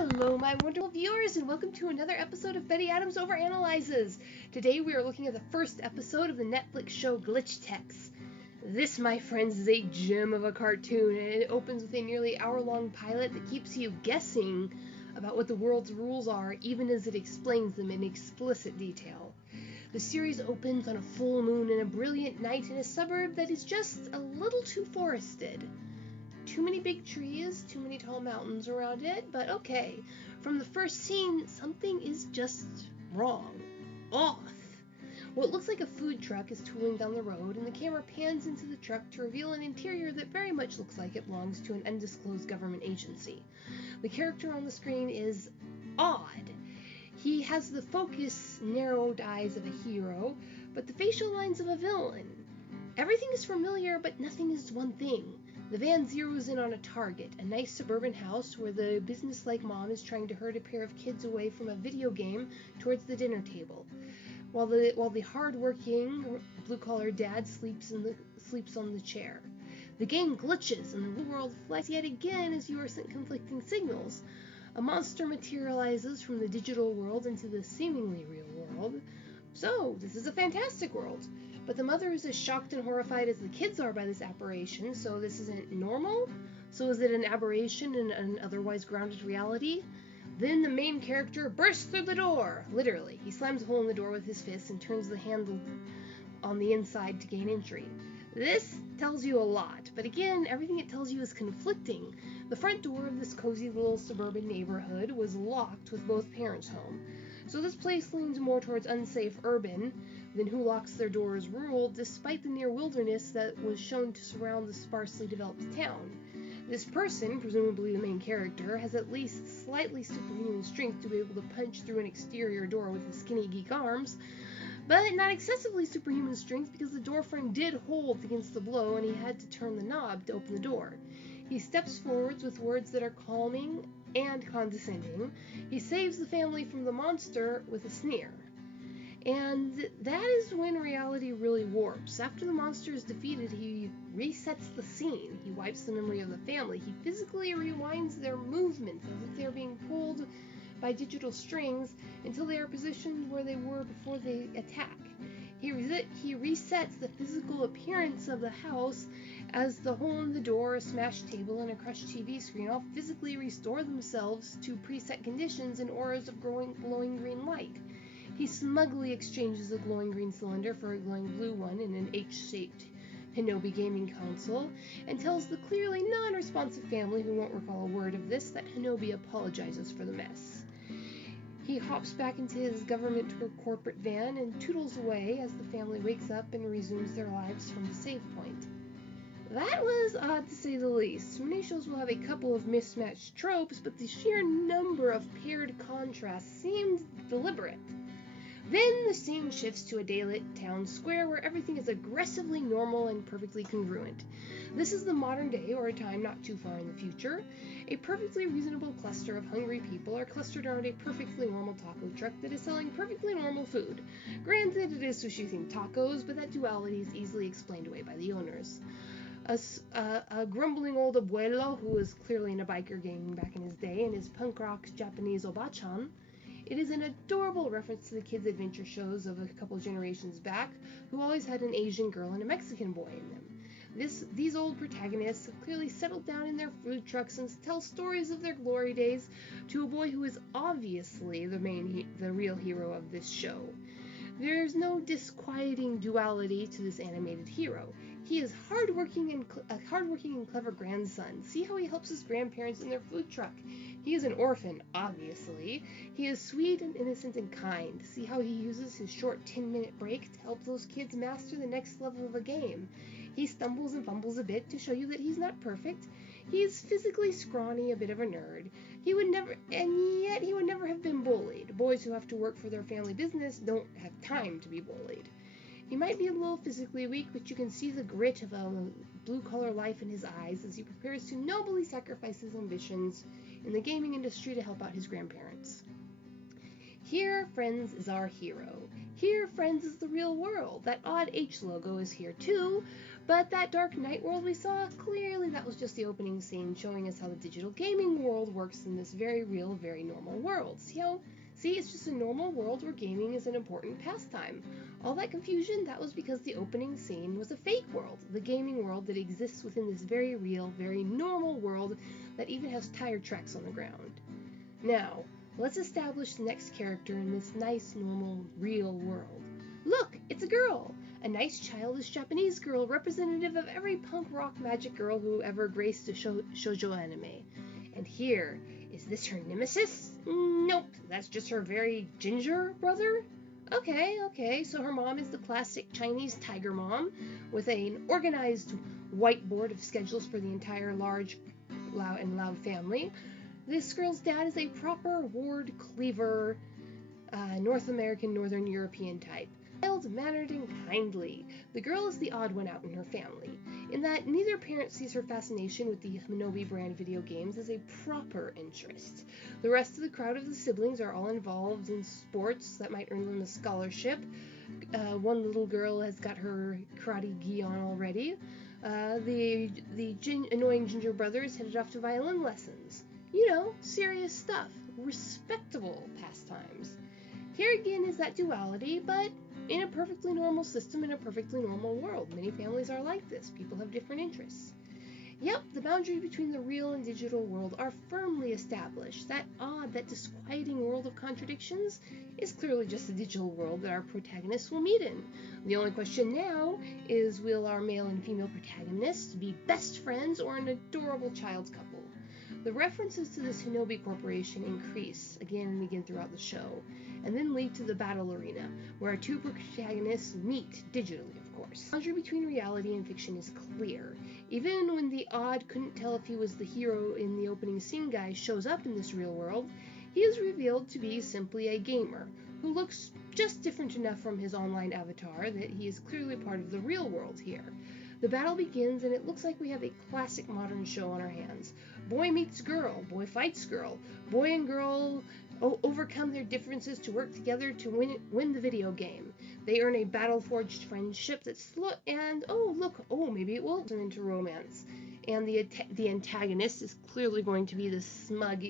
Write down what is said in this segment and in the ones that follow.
Hello, my wonderful viewers, and welcome to another episode of Betty Adams Overanalyzes. Today we are looking at the first episode of the Netflix show Glitch Techs. This, my friends, is a gem of a cartoon, and it opens with a nearly hour-long pilot that keeps you guessing about what the world's rules are, even as it explains them in explicit detail. The series opens on a full moon and a brilliant night in a suburb that is just a little too forested. Too many big trees, too many tall mountains around it, but okay. From the first scene, something is just wrong. Off. What looks like a food truck is tooling down the road, and the camera pans into the truck to reveal an interior that very much looks like it belongs to an undisclosed government agency. The character on the screen is odd. He has the focused, narrowed eyes of a hero, but the facial lines of a villain. Everything is familiar, but nothing is one thing. The van zeroes in on a target, a nice suburban house where the businesslike mom is trying to herd a pair of kids away from a video game towards the dinner table, while the hard-working, blue-collar dad sleeps on the chair. The game glitches, and the real world flies yet again as you are sent conflicting signals. A monster materializes from the digital world into the seemingly real world. So, this is a fantastic world. But the mother is as shocked and horrified as the kids are by this apparition, so this isn't normal? So is it an aberration in an otherwise grounded reality? Then the main character bursts through the door, literally. He slams a hole in the door with his fist and turns the handle on the inside to gain entry. This tells you a lot, but again, everything it tells you is conflicting. The front door of this cozy little suburban neighborhood was locked with both parents home. So this place leans more towards unsafe urban than who locks their doors rural, despite the near wilderness that was shown to surround the sparsely developed town. This person, presumably the main character, has at least slightly superhuman strength to be able to punch through an exterior door with his skinny geek arms, but not excessively superhuman strength because the door frame did hold against the blow and he had to turn the knob to open the door. He steps forwards with words that are calming and condescending. He saves the family from the monster with a sneer. And that is when reality really warps. After the monster is defeated, he resets the scene. He wipes the memory of the family. He physically rewinds their movements as if they're being pulled by digital strings until they are positioned where they were before they attack. He resets the physical appearance of the house as the hole in the door, a smashed table, and a crushed TV screen all physically restore themselves to preset conditions and auras of glowing green light. He smugly exchanges a glowing green cylinder for a glowing blue one in an H-shaped Hinobi gaming console, and tells the clearly non-responsive family, who won't recall a word of this, that Hinobi apologizes for the mess. He hops back into his government corporate van and toodles away as the family wakes up and resumes their lives from the save point. That was odd to say the least. Many shows will have a couple of mismatched tropes, but the sheer number of paired contrasts seemed deliberate. Then the scene shifts to a daylit town square where everything is aggressively normal and perfectly congruent. This is the modern day, or a time not too far in the future. A perfectly reasonable cluster of hungry people are clustered around a perfectly normal taco truck that is selling perfectly normal food. Granted, it is sushi-themed tacos, but that duality is easily explained away by the owners. A grumbling old abuelo, who was clearly in a biker gang back in his day, and his punk rock Japanese obachan. It is an adorable reference to the kids' adventure shows of a couple generations back, who always had an Asian girl and a Mexican boy in them. These old protagonists have clearly settled down in their food trucks and tell stories of their glory days to a boy who is obviously the real hero of this show. There is no disquieting duality to this animated hero. He is a hardworking and clever grandson. See how he helps his grandparents in their food truck. He is an orphan, obviously. He is sweet and innocent and kind. See how he uses his short 10-minute break to help those kids master the next level of a game. He stumbles and fumbles a bit to show you that he's not perfect. He is physically scrawny, a bit of a nerd. He would never have been bullied. Boys who have to work for their family business don't have time to be bullied. He might be a little physically weak, but you can see the grit of a blue-collar life in his eyes as he prepares to nobly sacrifice his ambitions in the gaming industry to help out his grandparents. Here, friends, is our hero. Here, friends, is the real world. That odd H logo is here too, But that dark night world we saw, clearly that was just the opening scene showing us how the digital gaming world works in this very real, very normal world. See, it's just a normal world where gaming is an important pastime. All that confusion, that was because the opening scene was a fake world, the gaming world that exists within this very real, very normal world that even has tire tracks on the ground. Now, let's establish the next character in this nice, normal, real world. Look, it's a girl! A nice, childish Japanese girl representative of every punk rock magic girl who ever graced a shoujo anime. And here, is this her nemesis? Nope, that's just her very ginger brother? Okay, so her mom is the classic Chinese tiger mom with an organized whiteboard of schedules for the entire large and loud family. This girl's dad is a proper ward cleaver, North American, Northern European type. Mild-mannered and kindly, the girl is the odd one out in her family, in that neither parent sees her fascination with the Hinobi brand video games as a proper interest. The rest of the crowd of the siblings are all involved in sports that might earn them a scholarship. One little girl has got her karate gi on already. The annoying ginger brother is headed off to violin lessons. Serious stuff. Respectable pastimes. Here again is that duality, but in a perfectly normal system, in a perfectly normal world. Many families are like this. People have different interests. Yep, the boundary between the real and digital world are firmly established. That odd, that disquieting world of contradictions is clearly just the digital world that our protagonists will meet in. The only question now is, will our male and female protagonists be best friends or an adorable child's couple? The references to this Hinobi corporation increase again and again throughout the show, and then lead to the battle arena, where our two protagonists meet digitally, of course. The boundary between reality and fiction is clear. Even when the odd couldn't tell if he was the hero in the opening scene guy shows up in this real world, he is revealed to be simply a gamer, who looks just different enough from his online avatar that he is clearly part of the real world here. The battle begins, and it looks like we have a classic modern show on our hands. Boy meets girl, boy fights girl, boy and girl overcome their differences to work together to win the video game. They earn a battle-forged friendship that's maybe it will turn into romance. And the antagonist is clearly going to be the smug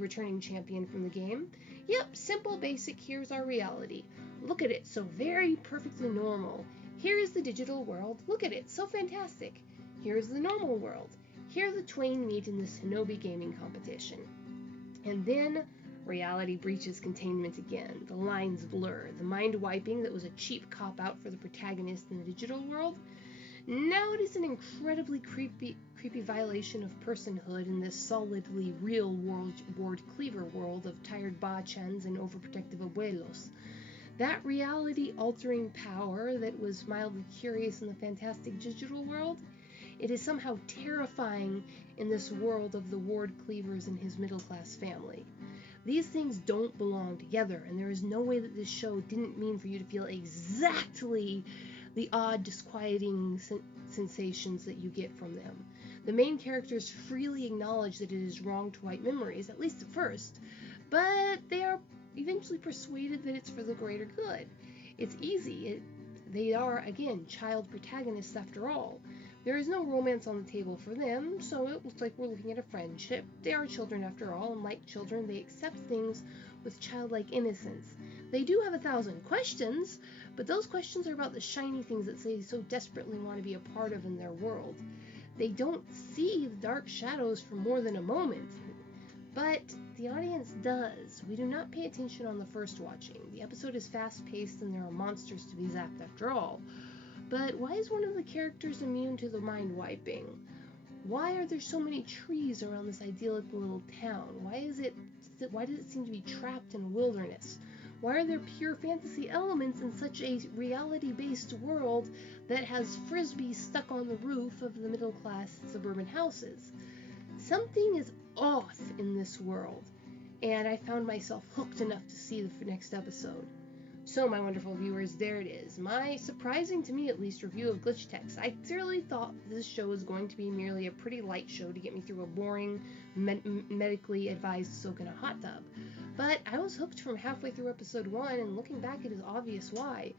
returning champion from the game. Yep, simple, basic, here's our reality. Look at it, so very perfectly normal. Here is the digital world. Look at it, so fantastic. Here's the normal world. Here the twain meet in this Hinobi gaming competition. And then reality breaches containment again. The lines blur. The mind wiping that was a cheap cop-out for the protagonist in the digital world, now it is an incredibly creepy violation of personhood in this solidly real world ward cleaver world of tired ba-chans and overprotective abuelos. That reality-altering power that was mildly curious in the fantastic digital world, it is somehow terrifying in this world of the ward cleavers and his middle-class family. These things don't belong together, and there is no way that this show didn't mean for you to feel exactly the odd, disquieting sensations that you get from them. The main characters freely acknowledge that it is wrong to wipe memories, at least at first, but they are eventually persuaded that it's for the greater good. It's easy. They are, again, child protagonists after all. There is no romance on the table for them, so it looks like we're looking at a friendship. They are children after all, and like children, they accept things with childlike innocence. They do have 1,000 questions, but those questions are about the shiny things that they so desperately want to be a part of in their world. They don't see the dark shadows for more than a moment. But the audience does. We do not pay attention on the first watching. The episode is fast-paced and there are monsters to be zapped after all. But why is one of the characters immune to the mind wiping? Why are there so many trees around this idyllic little town? Why does it seem to be trapped in wilderness? Why are there pure fantasy elements in such a reality-based world that has frisbees stuck on the roof of the middle-class suburban houses? Something is off in this world, and I found myself hooked enough to see the next episode. So, my wonderful viewers, there it is. My, surprising to me at least, review of Glitch Text. I sincerely thought this show was going to be merely a pretty light show to get me through a boring, medically advised soak in a hot tub. But I was hooked from halfway through episode 1, and looking back it is obvious why.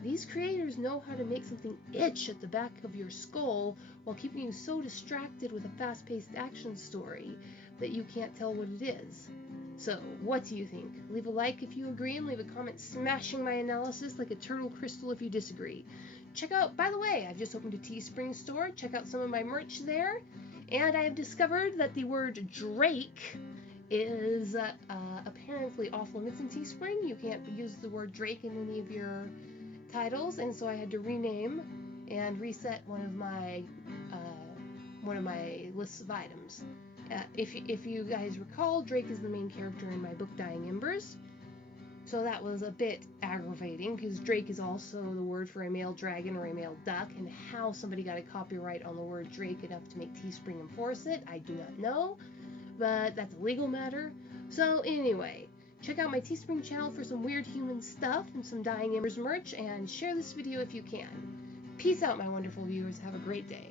These creators know how to make something itch at the back of your skull while keeping you so distracted with a fast-paced action story that you can't tell what it is. So, what do you think? Leave a like if you agree, and leave a comment smashing my analysis like a turtle crystal if you disagree. Check out, by the way, I've just opened a Teespring store. Check out some of my merch there. And I have discovered that the word Drake is apparently off limits in Teespring. You can't use the word Drake in any of your titles, and so I had to rename and reset one of my lists of items. If you guys recall, Drake is the main character in my book Dying Embers, so that was a bit aggravating because Drake is also the word for a male dragon or a male duck, and how somebody got a copyright on the word Drake enough to make Teespring enforce it, I do not know, but that's a legal matter. So anyway, check out my Teespring channel for some weird human stuff and some Dying Embers merch, and share this video if you can. Peace out, my wonderful viewers. Have a great day.